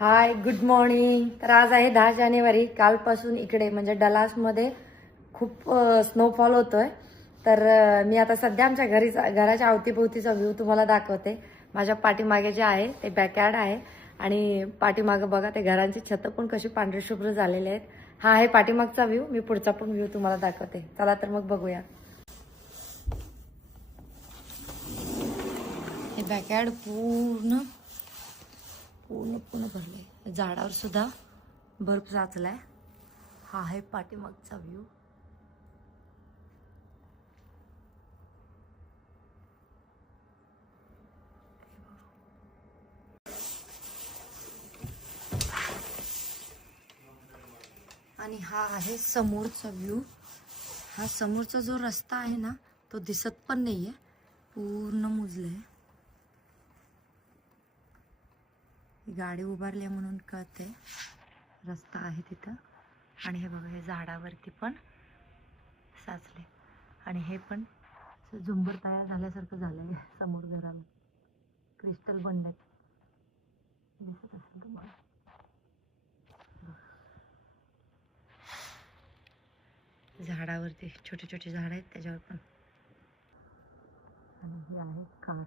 हाय, good morning. तर आज आहे 10 जानेवारी. कालपासून इकडे म्हणजे डलासमध्ये खूप स्नोफॉल होतोय. तर मी आता सध्या आमच्या घराच्या अवतीभोवतीचा व्ह्यू तुम्हाला दाखवते. माझ्या पाठीमागे जे आहे ते बॅकयार्ड आहे आणि पाठीमागे बघा ते घरांची छतं पण कशी पांढरे शुभ्र झालेले आहेत. हा आहे पाठीमागचा व्ह्यू. मी पुढचा पण व्ह्यू तुम्हाला दाखवते. चला तर मग बघूया. हे बॅकयार्ड पूर्ण पूर्ण पूर्ण भरले. झाडावर सुद्धा बर्फ साचलाय. हा आहे पाठीमागचा व्ह्यू. आणि हा आहे समोरचा व्ह्यू. हा समोरचा जो रस्ता आहे ना तो दिसत पण नाहीये, पूर्ण मुजलंय. गाडी उभारली म्हणून कळते रस्ता आहे तिथं. आणि हे बघा, हे झाडावरती पण साचले आणि हे पण झुंबर तयार झाल्यासारखं झालंय. समोर घराला क्रिस्टल बनल्यात, दिसत असेल तुम्हाला. झाडावरती छोटे छोटे झाड आहेत त्याच्यावर पण. आणि ही आहे कार.